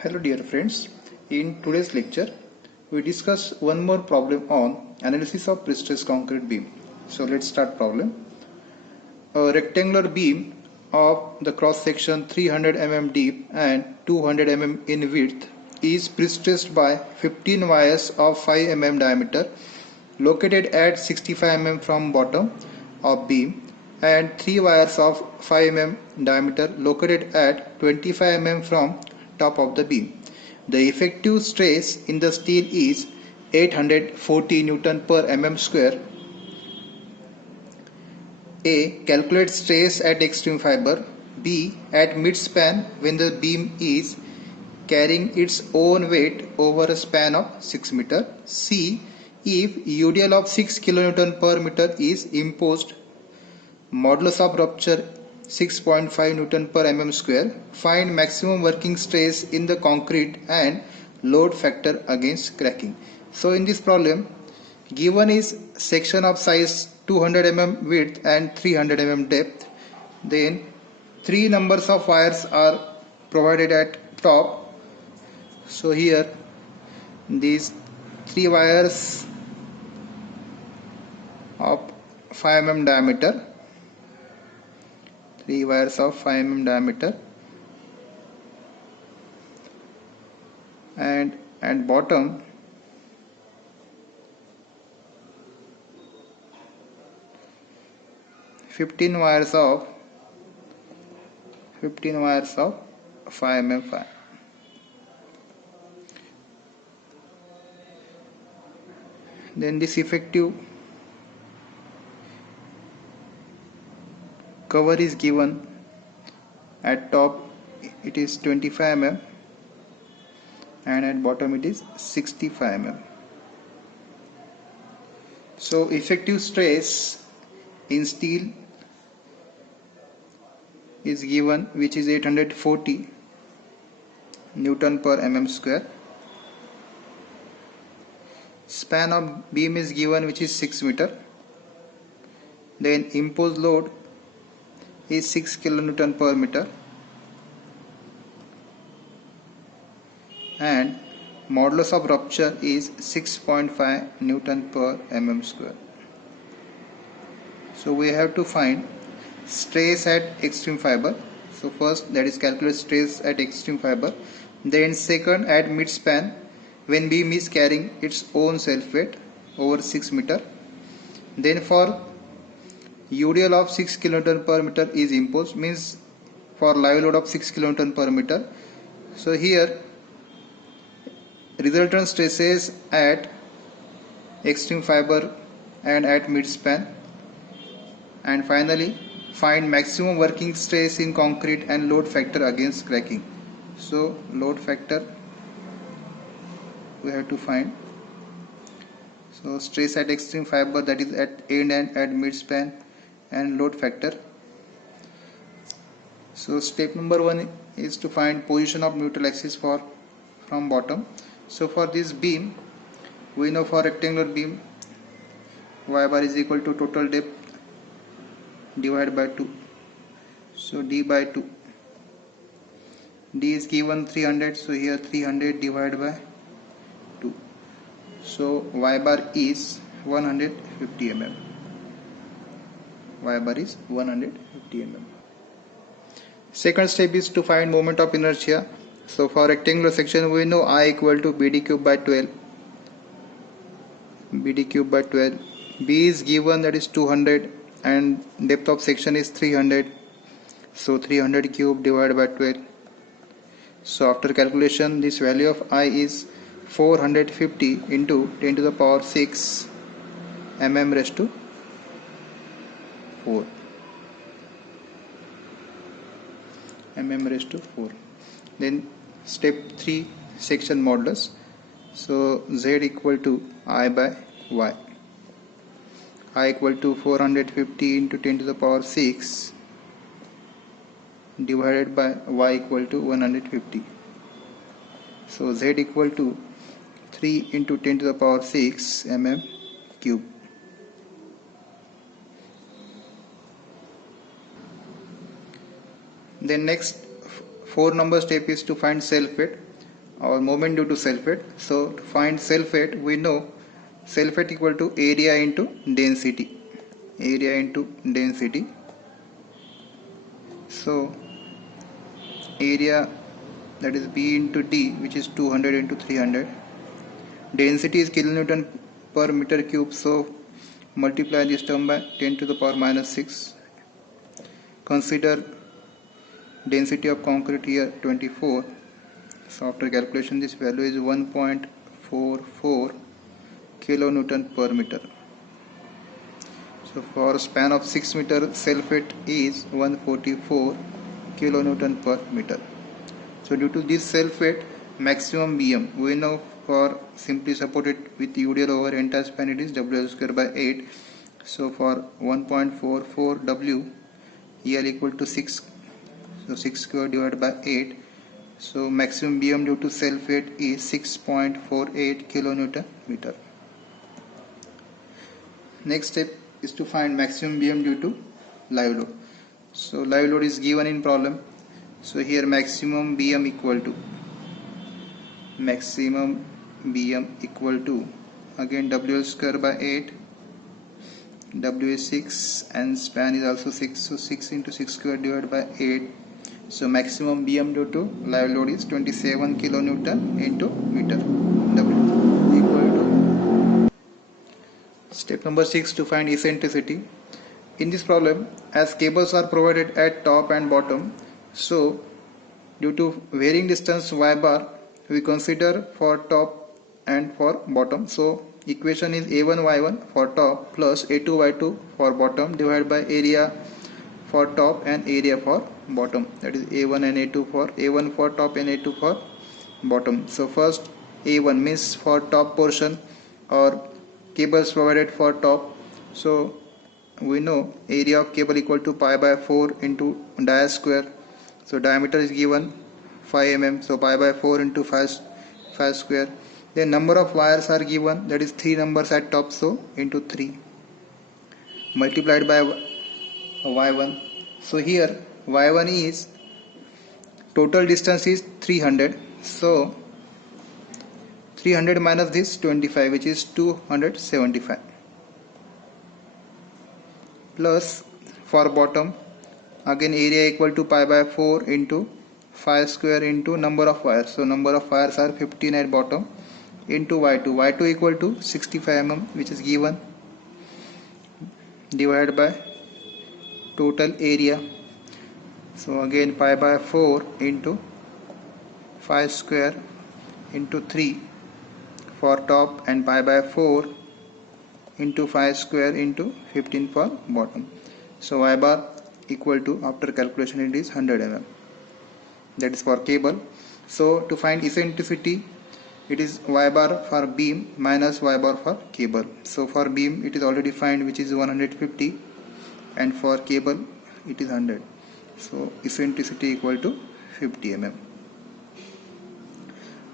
Hello dear friends, in today's lecture we discuss one more problem on analysis of prestressed concrete beam. So let's start problem. A rectangular beam of the cross section 300 mm deep and 200 mm in width is prestressed by 15 wires of 5 mm diameter located at 65 mm from bottom of beam and 3 wires of 5 mm diameter located at 25 mm from top of the beam. The effective stress in the steel is 840 Newton per mm square. A. Calculate stress at extreme fiber. B. At midspan when the beam is carrying its own weight over a span of 6 meter. C. If UDL of 6 kN per meter is imposed, modulus of rupture 6.5 Newton per mm square. Find maximum working stress in the concrete and load factor against cracking. So in this problem, given is section of size 200 mm width and 300 mm depth. Then three numbers of wires are provided at top. So here these three wires of 5 mm diameter, 3 wires of 5 mm diameter, and at bottom 15 wires of 5 mm. Then this effective cover is given at top, it is 25 mm and at bottom it is 65 mm. So effective stress in steel is given, which is 840 Newton per mm square. Span of beam is given, which is 6 meter. Then imposed load is 6 kN per meter and modulus of rupture is 6.5 Newton per mm square. So we have to find stress at extreme fiber. So first, that is calculate stress at extreme fiber. Then second, at midspan when beam is carrying its own self weight over 6 meter. Then for UDL of 6 kN per meter is imposed, means for live load of 6 kN per meter. So here resultant stresses at extreme fiber and at midspan. And finally find maximum working stress in concrete and load factor against cracking. So load factor we have to find. So stress at extreme fiber, that is at end and at midspan, and load factor. So step number 1 is to find position of neutral axis from bottom. So for this beam, we know for rectangular beam y bar is equal to total depth divided by 2. So d by 2. D is given 300, so here 300 divided by 2. So y bar is 150 mm. Y bar is 150 mm. Second step is to find moment of inertia. So for rectangular section, we know I equal to BD cube by 12. BD cube by 12. B is given, that is 200, and depth of section is 300. So 300 cube divided by 12. So after calculation, this value of I is 450 into 10 to the power 6 mm raised to 4. Mm raised to 4. Then step 3, section modulus. So Z equal to I by Y. I equal to 450 into 10 to the power 6 divided by Y equal to 150. So Z equal to 3 into 10 to the power 6 mm cube. Then next 4 number step is to find self weight. or moment due to self weight. So to find self weight, we know self weight equal to area into density. Area into density. So area, that is B into D, which is 200 into 300. Density is kilonewton per meter cube, so multiply this term by 10 to the power minus 6. Consider density of concrete here 24. So after calculation, this value is 1.44 kilonewton per meter. So for span of 6 meter, self weight is 144 kilonewton per meter. So due to this self weight, maximum BM, we know for simply supported with UDL over entire span, it is WL square by 8. So for 1.44 W, EL equal to 6. So 6 square divided by 8. So maximum BM due to self weight is 6.48 kilonewton meter. Next step is to find maximum BM due to live load. So live load is given in problem. So here maximum BM equal to again WL square by 8. W is 6 and span is also 6. So 6 into 6 square divided by 8. So maximum BM due to live load is 27 kilonewton into meter. W equal to. Step number 6, to find eccentricity. In this problem, as cables are provided at top and bottom, so due to varying distance y bar, we consider for top and for bottom. So equation is A1Y1 for top plus A2Y2 for bottom divided by area for top and area for bottom. That is A1 and A2 for A1 for top and A2 for bottom. So first A1 means for top portion or cables provided for top. So we know area of cable equal to pi by 4 into dia square. So diameter is given 5 mm, so pi by 4 into 5 square. Then number of wires are given, that is 3 numbers at top, so into 3 multiplied by y1. So here y1 is total distance is 300. So 300 minus this 25, which is 275, plus for bottom again area equal to pi by 4 into 5 square into number of wires. So number of wires are 15 at bottom into y2 equal to 65 mm, which is given, divided by total area. So again pi by 4 into 5 square into 3 for top and pi by 4 into 5 square into 15 for bottom. So y bar equal to, after calculation, it is 100 mm. That is for cable. So to find eccentricity, it is y bar for beam minus y bar for cable. So for beam it is already defined, which is 150, and for cable it is 100. So eccentricity equal to 50 mm.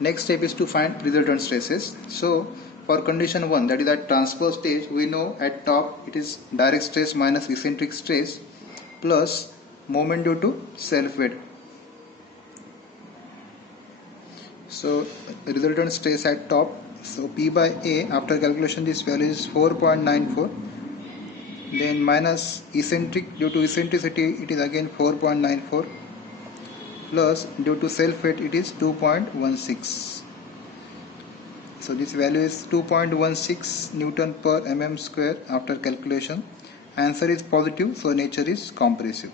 Next step is to find resultant stresses. So for condition 1, that is at transverse stage, we know at top it is direct stress minus eccentric stress plus moment due to self weight. So resultant stress at top, so P by A, after calculation this value is 4.94, then minus eccentric, due to eccentricity it is again 4.94, plus due to self weight it is 2.16. So this value is 2.16 Newton per mm square after calculation. Answer is positive, so nature is compressive.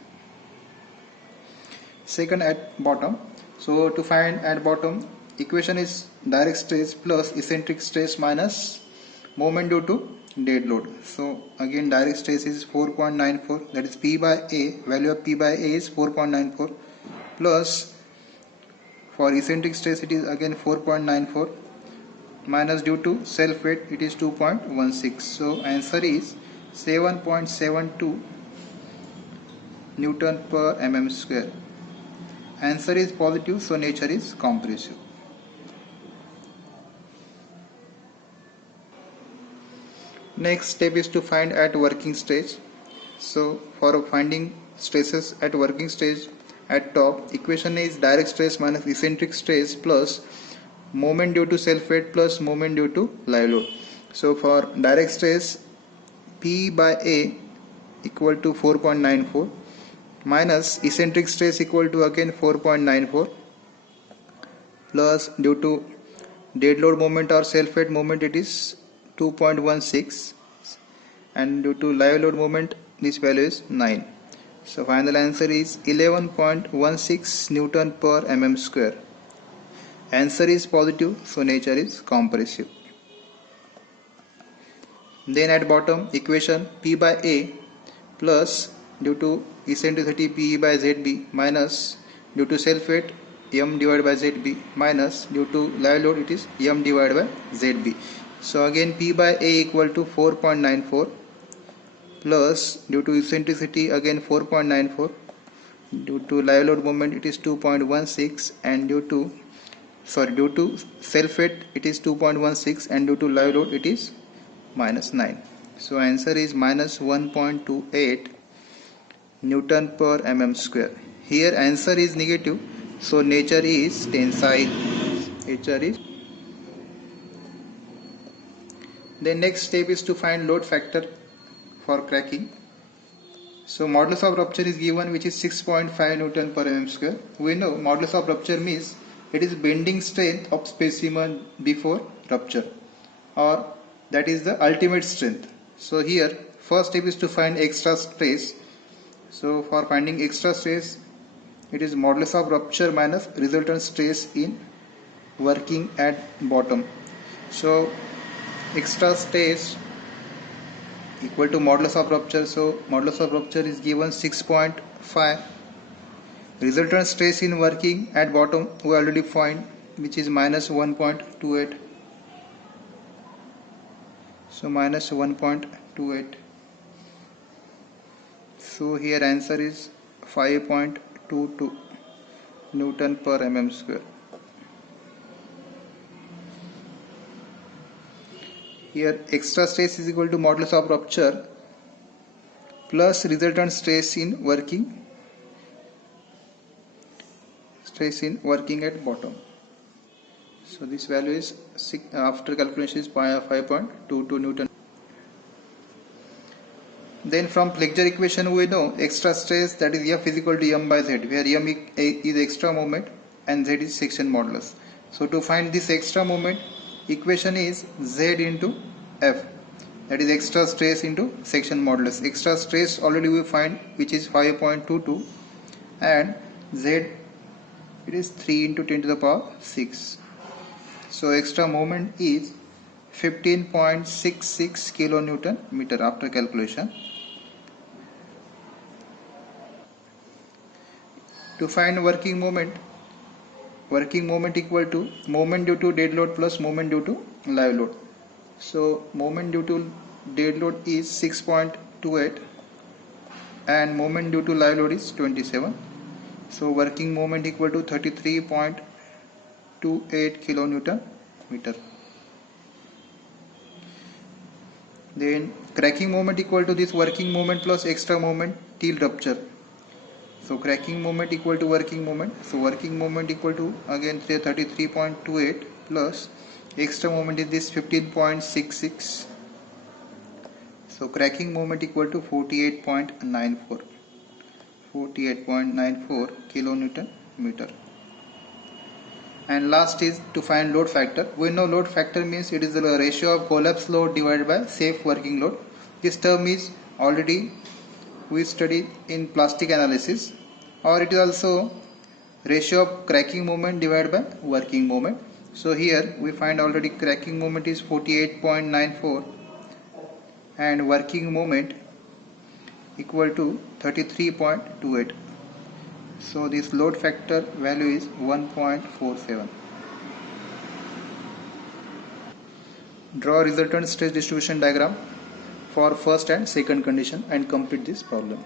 Second, at bottom. So to find at bottom, equation is direct stress plus eccentric stress minus moment due to dead load. So again direct stress is 4.94, that is P by A, value of P by A is 4.94, plus for eccentric stress it is again 4.94, minus due to self weight it is 2.16. So answer is 7.72 Newton per mm square. Answer is positive, so nature is compressive. Next step is to find at working stage. So for finding stresses at working stage, at top, equation is direct stress minus eccentric stress plus moment due to self weight plus moment due to live load. So for direct stress, P by A equal to 4.94 minus eccentric stress equal to again 4.94 plus due to dead load moment or self weight moment it is 2.16, and due to live load moment this value is 9. So final answer is 11.16 Newton per mm square. Answer is positive, so nature is compressive. Then at bottom equation P by A plus due to eccentricity Pe by Zb minus due to self weight m divided by Zb minus due to live load it is m divided by Zb. So again P by A equal to 4.94 plus due to eccentricity again 4.94, due to live load moment it is 2.16, and due to self weight it is 2.16, and due to live load it is minus 9. So answer is minus 1.28 Newton per mm square. Here answer is negative, so nature is tensile. The next step is to find load factor for cracking. So modulus of rupture is given, which is 6.5 Newton per mm square. We know modulus of rupture means it is bending strength of specimen before rupture, or that is the ultimate strength. So here first step is to find extra stress. So for finding extra stress, it is modulus of rupture minus resultant stress in working at bottom. So extra stress equal to modulus of rupture. So modulus of rupture is given 6.5. Resultant stress in working at bottom we already find, which is minus 1.28. So minus 1.28. So here answer is 5.22 Newton per mm square. Here extra stress is equal to modulus of rupture plus resultant stress in working at bottom. So this value is after calculation is 5.22 Newton. Then from flexure equation we know extra stress, that is F is equal to m by z, where m is extra moment and z is section modulus. So to find this extra moment, equation is z into F, that is extra stress into section modulus. Extra stress already we find, which is 5.22, and z it is 3 into 10 to the power 6. So extra moment is 15.66 kilonewton meter after calculation. To find working moment equal to moment due to dead load plus moment due to live load. So moment due to dead load is 6.28 and moment due to live load is 27. So working moment equal to 33.28 kilonewton meter. Then cracking moment equal to this working moment plus extra moment till rupture. So cracking moment equal to working moment. So working moment equal to again 33.28 plus extra moment is this 15.66. So cracking moment equal to 48.94 kilonewton meter. And last is to find load factor. We know load factor means it is the ratio of collapse load divided by safe working load. This term is already we studied in plastic analysis, or it is also ratio of cracking moment divided by working moment. So here we find already cracking moment is 48.94 and working moment equal to 33.28. So this load factor value is 1.47. Draw resultant stress distribution diagram for first and second condition and complete this problem.